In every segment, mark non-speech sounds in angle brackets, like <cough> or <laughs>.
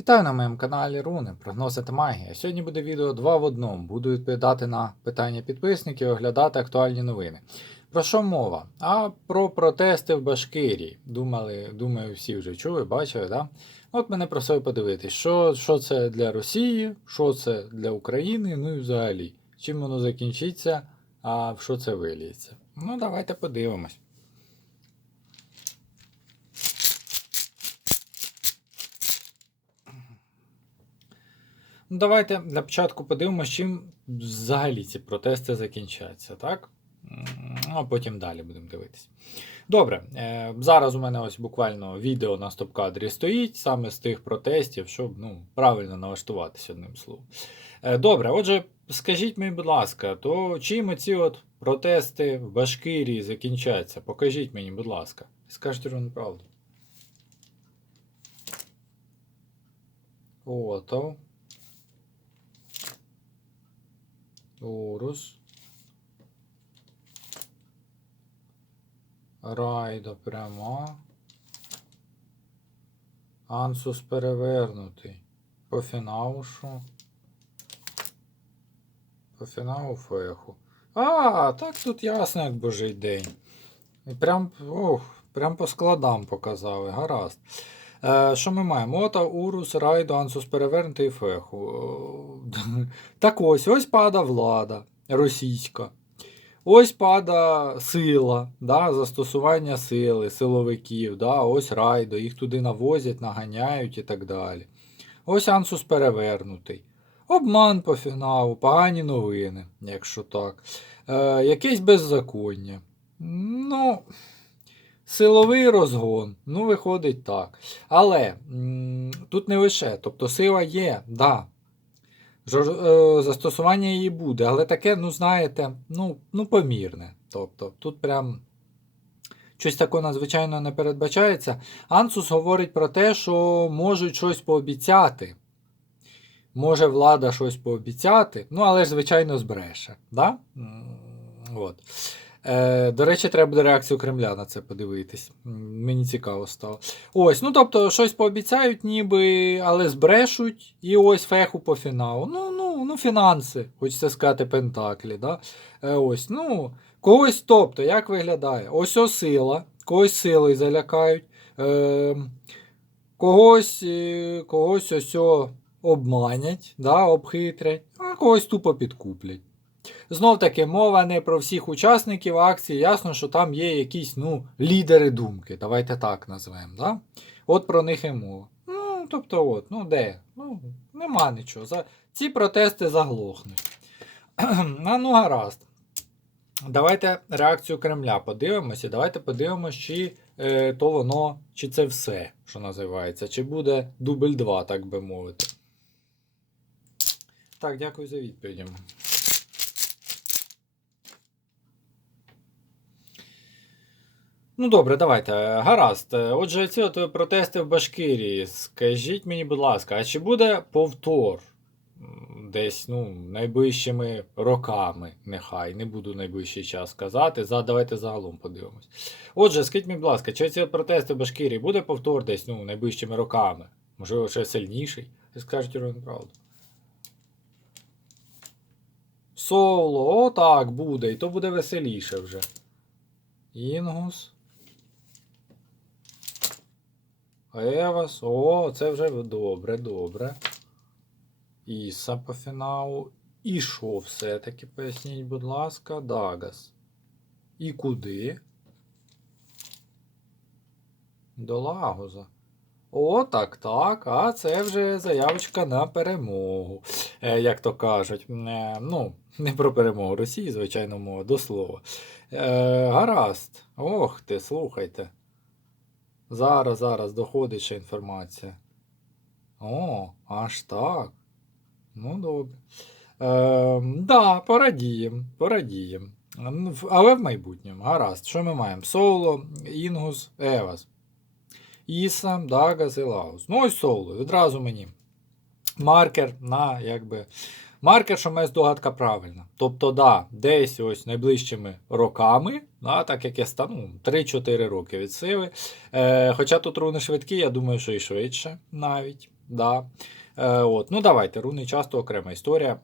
Вітаю на моєму каналі Руни, прогнози та магія. Сьогодні буде відео 2 в одному. Буду відповідати на питання підписників і оглядати актуальні новини. Про що мова? А про протести в Башкирії. Думали, думаю, всі вже чули, бачили, да? От мене просили подивитись, що, що це для Росії, що це для України, ну і взагалі, чим воно закінчиться, а в що це виліється. Ну, давайте подивимось. Ну, давайте для початку подивимося, чим взагалі ці протести закінчаться, так? А потім далі будемо дивитись. Добре, е, зараз у мене ось буквально відео на стоп-кадрі стоїть саме з тих протестів, щоб ну, правильно налаштуватися одним словом. Е, добре, отже, скажіть мені, будь ласка, то чим оці от протести в Башкирії закінчаться? Покажіть мені, будь ласка. Скажіть рівну правду. Ото. Урус. Райдо пряма. Ансус перевернутий. По фінаушу. По фінау феху. А, так тут ясно, як божий день. І прям, ох, прям по складам показали. Гаразд. Е, що ми маємо? Ота, Урус, Райдо, Ансус перевернутий феху. Е, <laughs> Так ось, ось пада влада російська. Ось пада сила, да, застосування сили, силовиків, да, ось райдо, їх туди навозять, наганяють і так далі. Ось Ансус перевернутий. Обман по фіналу, погані новини, якщо так. Е, якесь беззаконня. Ну, силовий розгон. Ну, виходить так. Але тут не лише, тобто сила є, да. Е, Застосування її буде, але таке, ну, знаєте, ну, ну помірне. Тобто, тут прям щось такого надзвичайно не передбачається. Ансус говорить про те, що можуть щось пообіцяти. Може влада щось пообіцяти, ну, але ж, звичайно, збреше. Да? От. Е, до речі, треба буде реакцію Кремля на це подивитись. Мені цікаво стало. Ось, ну тобто, щось пообіцяють, ніби, але збрешуть, і ось феху по фіналу. Ну, ну, ну, фінанси, хочеться сказати, пентаклі. Да? Е, ось, ну, когось, тобто, як виглядає? Ось ось сила, когось силою залякають, е, когось, е, когось ось обманять, да, обхитрять, а когось тупо підкуплять. Знов таки, мова не про всіх учасників акції, ясно, що там є якісь ну, лідери думки, давайте так назвемо. Да? От про них і мова. Ну, тобто, от, ну де? Ну, нема нічого. За... Ці протести заглохнуть. <clears throat> а ну гаразд. Давайте реакцію Кремля подивимося. Давайте подивимося, чи е, то воно, чи це все, що називається, чи буде дубль 2, так би мовити. Так, дякую за відповідь. Ну добре, давайте. Гаразд. Е, Отже, ці от протести в Башкирії. Скажіть мені, будь ласка, а чи буде повтор десь ну, найближчими роками? Нехай, не буду найближчий час казати. За, давайте загалом подивимось. Отже, скажіть мені, будь ласка, чи ці от протести в Башкирії буде повтор десь ну, найближчими роками? Можливо, ще сильніший? Ви скажете правду. Соло, о так, буде, і то буде веселіше вже. Інгус. Евас. О, це вже добре, добре. Іса по фіналу. І що все-таки, поясніть, будь ласка, Дагас. І куди? До Лагоза. О, так, так. А це вже заявочка на перемогу. Е, як то кажуть. Е, ну, не про перемогу Росії, звичайно, мова, до слова. Е, гаразд. Ох ти, слухайте. Зараз, зараз доходить ще інформація. О, аж так. Ну, добре. Е, да, порадіємо, порадіємо. Ну, Але в майбутньому. Гаразд. Що ми маємо? Соло, Інгус, Евас. Іса, Дагас і Лагус. Ну, ось соло. Відразу мені. Маркер на якби. Маркер, що моя здогадка правильна. Тобто, да, десь ось найближчими роками, да, так як я стану 3-4 роки від сили. Е, хоча тут руни швидкі, я думаю, що і швидше навіть. Да. Е, от. Ну давайте, руни часто окрема історія.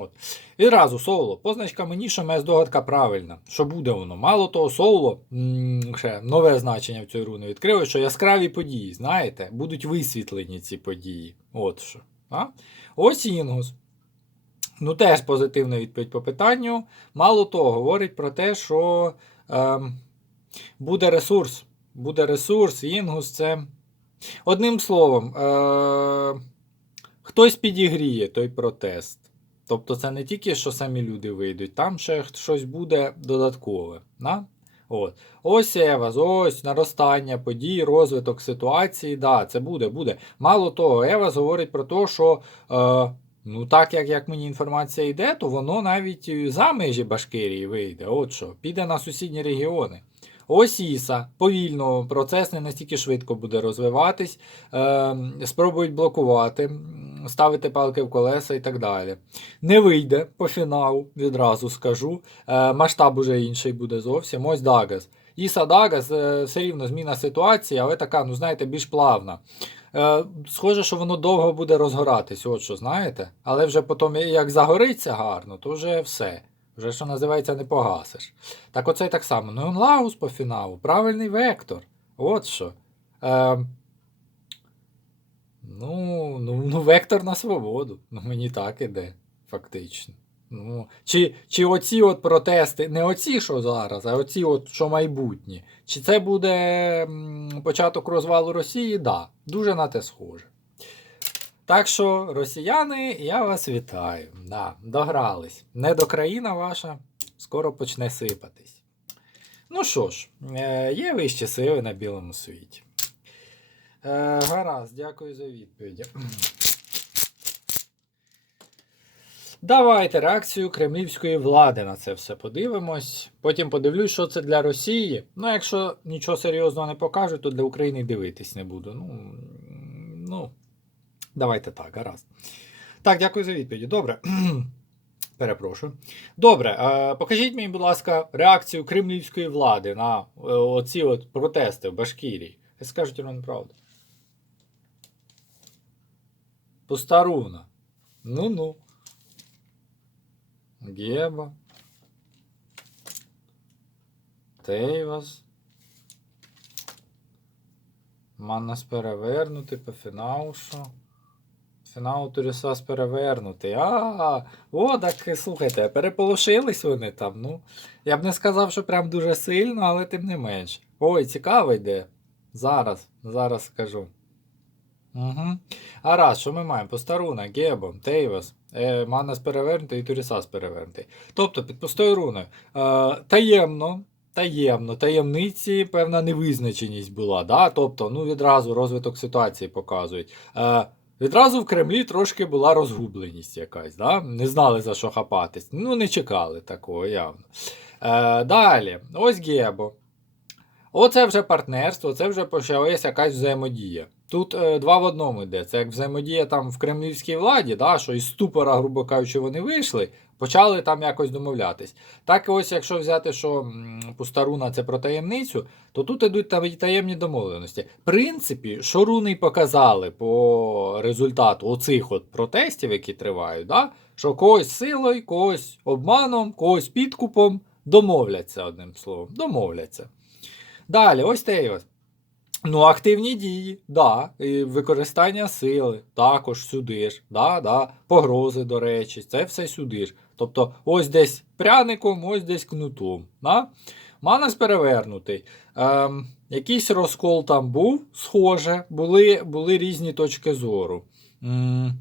От. Відразу соло. Позначка мені, що моя здогадка правильна. Що буде воно? Мало того, соло, ще нове значення в цій руни відкрило, що яскраві події, знаєте, будуть висвітлені ці події. От що. А? Ось інгус. Ну, теж позитивна відповідь по питанню. Мало того, говорить про те, що ем, буде ресурс. Буде ресурс, інгус це. Одним словом, е- хтось підігріє той протест. Тобто це не тільки, що самі люди вийдуть, там ще щось буде додаткове. На? От. Ось Евас, ось наростання подій, розвиток ситуації. Да, це буде, буде. Мало того, Евас говорить про те, що е, ну так як, як мені інформація йде, то воно навіть за межі Башкирії вийде. От що, піде на сусідні регіони. Ось Іса, повільно, процес не настільки швидко буде розвиватись, е, спробують блокувати, ставити палки в колеса і так далі. Не вийде по фіналу, відразу скажу. Е, масштаб уже інший буде зовсім. Ось Дагас. Іса Дагас е, все рівно зміна ситуації, але така, ну знаєте, більш плавна. Е, схоже, що воно довго буде розгоратись, от що знаєте. Але вже потім, як загориться гарно, то вже все. Вже, що називається, не погасиш. Так оце так само. Ну, Лагус по фіналу, правильний вектор. От що. Е, ну, ну, ну, вектор на свободу. Ну, мені так іде, фактично. Ну, чи, чи оці от протести, не оці, що зараз, а оці, от, що майбутні. Чи це буде початок розвалу Росії? Да, дуже на те схоже. Так що, росіяни, я вас вітаю. Да, догрались. Недокраїна ваша скоро почне сипатись. Ну що ж, е, є вищі сили на білому світі. Е, гаразд, дякую за відповідь. Давайте реакцію кремлівської влади на це все подивимось. Потім подивлюсь, що це для Росії. Ну, якщо нічого серйозного не покажуть, то для України дивитись не буду. Ну, ну давайте так, гаразд. Так, дякую за відповідь. Добре. <clears throat> Перепрошую. Добре, е, покажіть мені, будь ласка, реакцію кремлівської влади на е, оці от протести в Башкірії. Скажуть вам правду. Постаруна. Ну-ну. Геба. Тейвас. Маннас перевернути по фінаушу. Фінал Турісас перевернутий. А, о, так слухайте, переполошились вони там. Ну, я б не сказав, що прям дуже сильно, але тим не менш. Ой, цікаво йде. Зараз, зараз скажу. Угу. А раз, що ми маємо? Постаруна, Гебо, Тейвас, е, Манас перевернутий і Турісас перевернутий. Тобто, під пустою руною. Е, таємно, таємно, таємниці, певна невизначеність була. Да? Тобто, ну, відразу розвиток ситуації показують. Е, Відразу в Кремлі трошки була розгубленість якась, да? не знали за що хапатись. Ну, не чекали такого явно. Е, Далі, ось Гебо. Оце вже партнерство, це вже почалася якась взаємодія. Тут е, два в одному йде. Це як взаємодія там в кремлівській владі, да, що із ступора, грубо кажучи, вони вийшли, почали там якось домовлятись. Так ось, якщо взяти, що Пустаруна це про таємницю, то тут ідуть там таємні домовленості. В принципі, що руни показали по результату оцих от протестів, які тривають, да, що когось силою, когось обманом, когось підкупом домовляться, одним словом, домовляться. Далі, ось те ось. Ну, активні дії, да. І використання сили також сюди ж. Да, да. Погрози, до речі, це все сюди ж. Тобто, ось десь пряником, ось десь кнутом. Да? Манас перевернутий. Ем, якийсь розкол там був, схоже, були, були різні точки зору. М,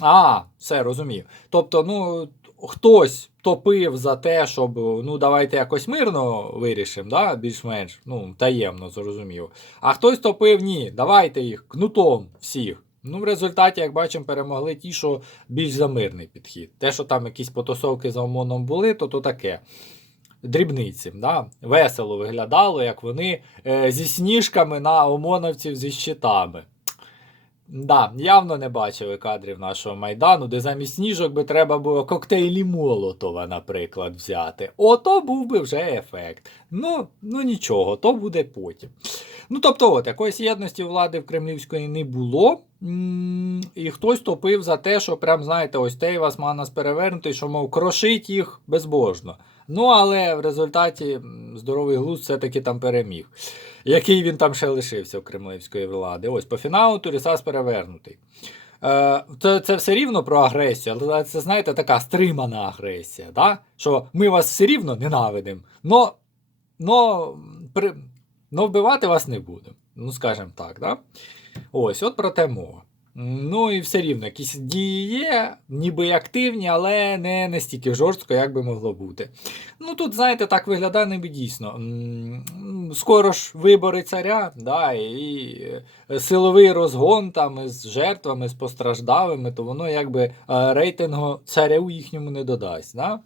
А, все розумію. Тобто, ну, хтось топив за те, щоб ну давайте якось мирно вирішимо, да? більш-менш ну, таємно зрозуміло. А хтось топив ні, давайте їх кнутом всіх. Ну, в результаті, як бачимо, перемогли ті, що більш за мирний підхід. Те, що там якісь потасовки за ОМОНом були, то то таке. Дрібниці, да? весело виглядало, як вони е, зі сніжками на ОМОНовців зі щитами. Да, явно не бачили кадрів нашого майдану, де замість сніжок би треба було коктейлі Молотова, наприклад, взяти. Ото був би вже ефект. Ну, ну нічого, то буде потім. Ну, тобто, от, якоїсь єдності влади в Кремлівської не було. І хтось топив за те, що прям, знаєте, ось Тейвас Манас перевернутий, що, мов, крошить їх безбожно. Ну, але в результаті здоровий глузд все-таки там переміг. Який він там ще лишився в кремлівської влади. Ось по фіналу Турісас перевернутий. Е, це, це все рівно про агресію, але це, знаєте, така стримана агресія. Да? Що ми вас все рівно ненавидимо, но, но, но вбивати вас не будемо. Ну, скажімо так. Да? Ось, от про те мова. Ну і все рівно, якісь дії є, ніби активні, але не настільки жорстко, як би могло бути. Ну тут, знаєте, так виглядає ніби дійсно. Скоро ж вибори царя, да, і е, силовий розгон там із жертвами, з постраждалими, то воно якби е, рейтингу царю їхньому не додасть. Да?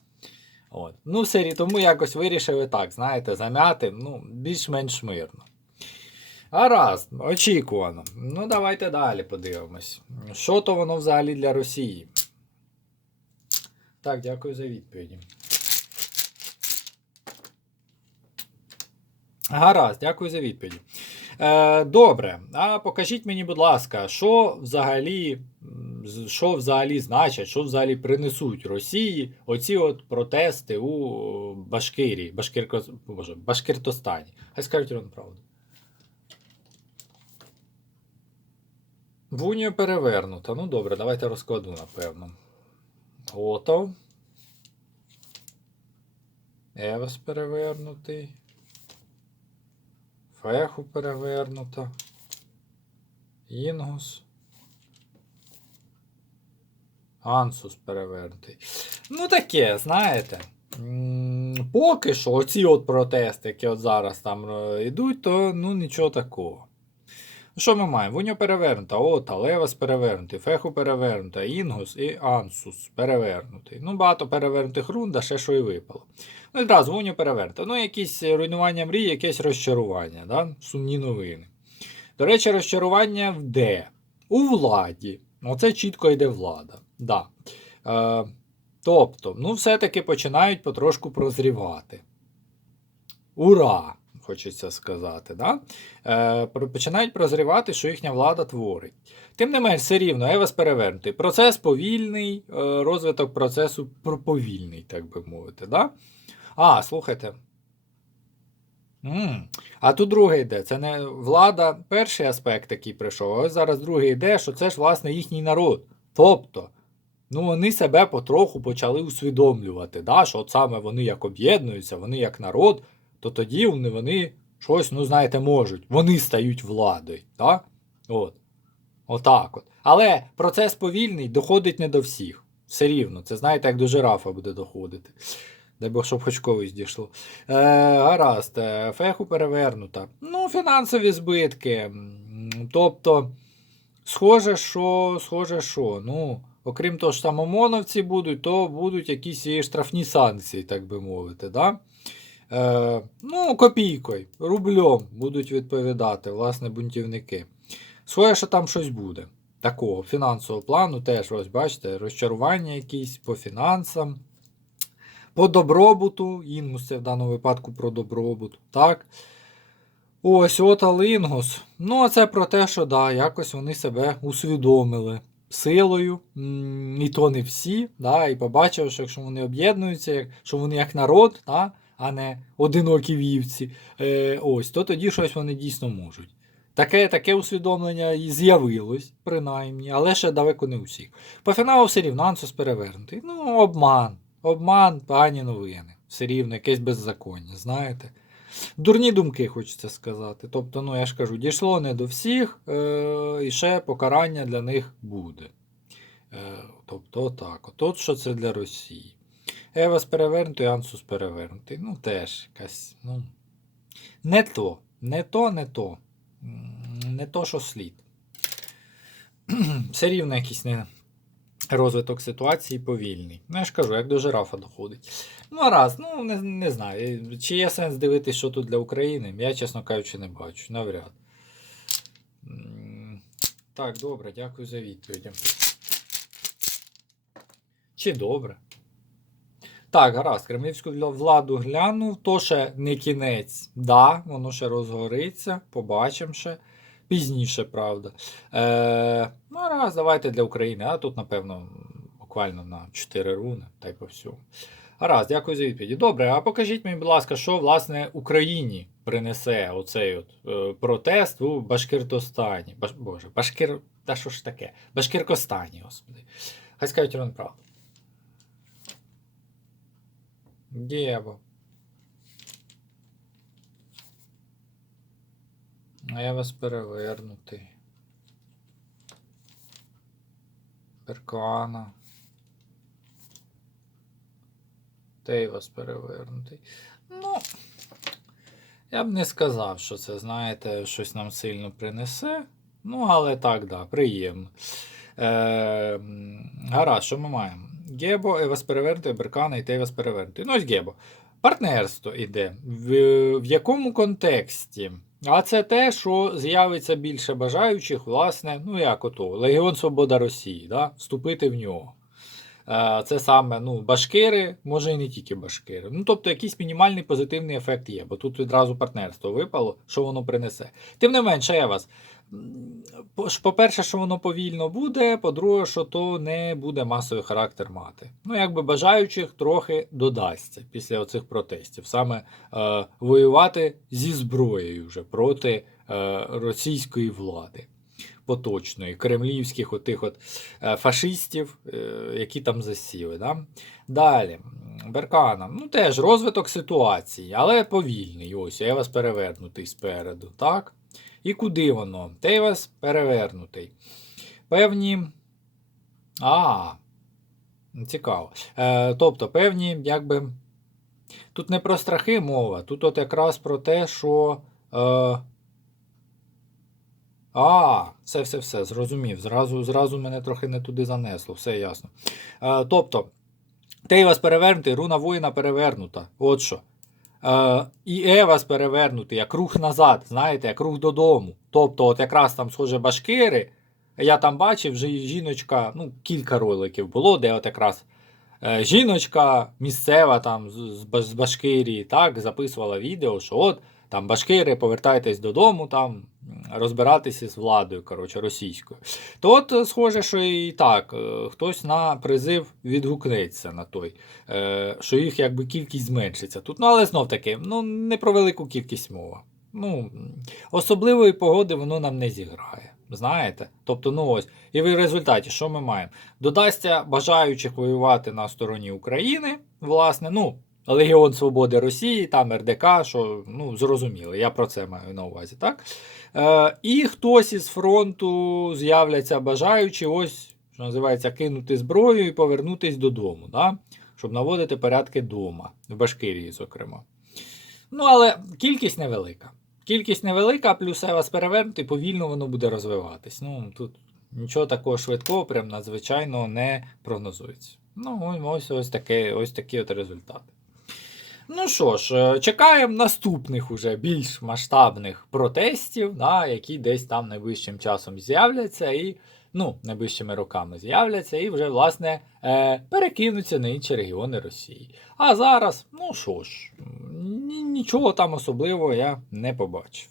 От. Ну, все тому якось вирішили так, знаєте, зам'яти ну, більш-менш мирно. Гаразд, очікувано. Ну, давайте далі подивимось. Що то воно взагалі для Росії? Так, дякую за відповіді. Гаразд, дякую за відповіді. Е, добре, а покажіть мені, будь ласка, що взагалі, що взагалі значать, що взагалі принесуть Росії оці от протести у Башкирії, Башкирко, Боже, Башкиртостані. Хай скажуть правду. В унію перевернута. Ну добре, давайте розкладу, напевно. Готов. Евес перевернутий. Феху перевернута. Інгус. Ансус перевернутий. Ну таке, знаєте. Поки що оці от протести, які от зараз там е, йдуть, то ну нічого такого. Ну, Що ми маємо? Вуньо перевернута, Ота, Левас перевернутий, Феху перевернута, Інгус і Ансус перевернутий. Ну, багато перевернутих рунда, ще що і випало. Ну, відразу Вуньо перевернута. Ну, якісь руйнування мрій, якесь розчарування, да? сумні новини. До речі, розчарування в де? У владі. Оце чітко йде влада. Да. Е, тобто, ну, все-таки починають потрошку прозрівати. Ура! Хочеться сказати. Да? Е, починають прозрівати, що їхня влада творить. Тим не менш, все рівно, Евас перевернутий. Процес повільний, е, розвиток процесу про- повільний, так би мовити. Да? А, слухайте. м А тут другий йде. Це не влада, перший аспект, який прийшов, а ось зараз другий йде, що це ж власне їхній народ. Тобто, ну вони себе потроху почали усвідомлювати, да? що от саме вони як об'єднуються, вони як народ, то тоді вони, щось, ну знаєте, можуть. Вони стають владою. Да? От. Отак от. Але процес повільний доходить не до всіх. Все рівно. Це знаєте, як до жирафа буде доходити. Дай Бог, щоб хоч когось дійшло. Е, гаразд, е, феху перевернута. Ну, фінансові збитки. Тобто, схоже, що, схоже, що. Ну, окрім того, що там ОМОНовці будуть, то будуть якісь і штрафні санкції, так би мовити. Да? Е, ну, копійкою, рублем будуть відповідати, власне, бунтівники. Схоже, що там щось буде. Такого фінансового плану теж, ось бачите, розчарування якісь по фінансам, по добробуту. Інгус це в даному випадку про добробут. Так. Ось от Алингус. Ну, а це про те, що да, якось вони себе усвідомили силою, і то не всі, да, і побачили, що якщо вони об'єднуються, що вони як народ, да, а не одинокі вівці, е, ось, то тоді щось вони дійсно можуть. Таке, таке усвідомлення і з'явилось, принаймні, але ще далеко не у всіх. По фіналу все рівно Ансус перевернутий. Ну, обман. Обман, погані новини. Все рівно, якесь беззаконня, знаєте. Дурні думки, хочеться сказати. Тобто, ну я ж кажу, дійшло не до всіх, е- і ще покарання для них буде. Е- тобто, отак. От, от що це для Росії. Евас перевернутий, Ансус перевернутий. Ну, теж якась. ну, Не то, не то, не то. Не то, що слід. <clears throat> Все рівно якийсь не розвиток ситуації повільний. Ну, я ж кажу, як до жирафа доходить. Ну, раз, ну не, не знаю. Чи є сенс дивитися, що тут для України? Я, чесно кажучи, не бачу. Навряд. Так, добре, дякую за відповіді. Чи добре? Так, гаразд, кремлівську владу глянув, то ще не кінець. Да, воно ще розгориться, побачимо ще. Пізніше, правда. Е, ну, давайте для України, а тут, напевно, буквально на 4 руни, та й по всьому. Гаразд, дякую за відповіді. Добре, а покажіть мені, будь ласка, що власне Україні принесе оцей от е, протест у Башкиртостані. Баш, Боже, Башкир. Та що ж таке? Башкиркостані, господи. Хай скажуть правду. Дєво. А я вас перевернутий. Перкана. Та й вас перевернутий. Ну, я б не сказав, що це, знаєте, щось нам сильно принесе. Ну, але так, да, приємно. Е, гаразд, що ми маємо? Гебо, Евас перевернутий, Беркана і Тейвас перевернутий. Ну, ось Гебо. Партнерство іде. В, в якому контексті? А це те, що з'явиться більше бажаючих, власне, ну як ото, Легіон Свобода Росії, да? вступити в нього. Е, Це саме ну, башкири, може і не тільки башкири. Ну, тобто якийсь мінімальний позитивний ефект є, бо тут відразу партнерство випало, що воно принесе. Тим не менше, я вас. По-перше, що воно повільно буде, по-друге, що то не буде масовий характер мати. Ну, якби бажаючих трохи додасться після оцих протестів. Саме е, воювати зі зброєю вже проти е, російської влади поточної, кремлівських отих от е, фашистів, е, які там засіли. Да? Далі, Беркана, ну теж розвиток ситуації, але повільний. Ось, я вас перевернутий спереду. так? І куди воно? Тейвас перевернутий. Певні. А, цікаво. Е, тобто, певні, якби. Тут не про страхи мова, тут от якраз про те, що. Е, а, все, все, все, зрозумів. Зразу, зразу мене трохи не туди занесло, все ясно. Е, тобто, Тейвас перевернутий, руна воїна перевернута. От що. Е, і Евас перевернути як рух назад, знаєте, як рух додому. Тобто, от якраз там, схоже, башкири. Я там бачив, вже жіночка, ну, кілька роликів було, де от якраз е, жіночка місцева там з, Башкирії, так, записувала відео, що от там башкири, повертайтесь додому, там розбиратися з владою, коротше, російською. То от, е, схоже, що і так, е, хтось на призив відгукнеться на той, е, що їх якби кількість зменшиться тут. Ну, але знов таки, ну, не про велику кількість мова. Ну, особливої погоди воно нам не зіграє. Знаєте? Тобто, ну ось. І в результаті, що ми маємо? Додасться бажаючих воювати на стороні України, власне, ну, Легіон Свободи Росії, там РДК, що ну, зрозуміло, я про це маю на увазі, так? Е, і хтось із фронту з'являться бажаючі, ось, що називається, кинути зброю і повернутись додому, да? щоб наводити порядки вдома, в Башкирії, зокрема. Ну, але кількість невелика. Кількість невелика, плюс вас перевернути, повільно воно буде розвиватись. Ну, тут нічого такого швидкого, прям надзвичайно не прогнозується. Ну, ось ось, таке, ось такі от результати. Ну що ж, е, чекаємо наступних уже більш масштабних протестів, да, які десь там найближчим часом з'являться і ну, найближчими роками з'являться, і вже, власне, е, перекинуться на інші регіони Росії. А зараз, ну що ж, нічого там особливого я не побачив.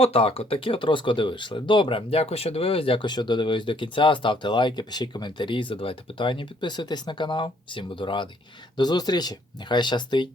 Отак, от такі от розклади вийшли. Добре, дякую, що дивились, дякую, що додивились до кінця. Ставте лайки, пишіть коментарі, задавайте питання, підписуйтесь на канал. Всім буду радий. До зустрічі, нехай щастить!